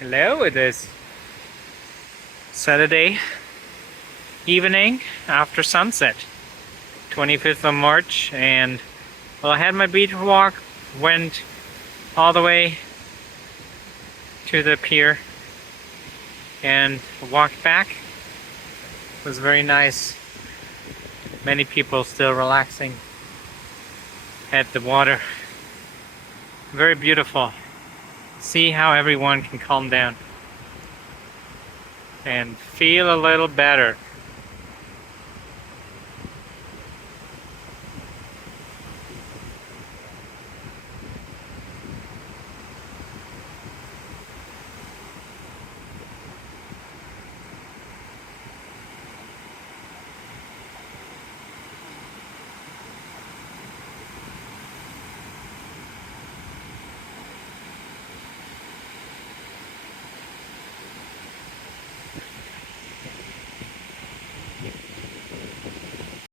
Hello, it is Saturday evening after sunset, 25th of March, and well, I had my beach walk, went all the way to the pier and walked back. It was very nice. Many people still relaxing at the water. Very beautiful. See how everyone can calm down and feel a little better.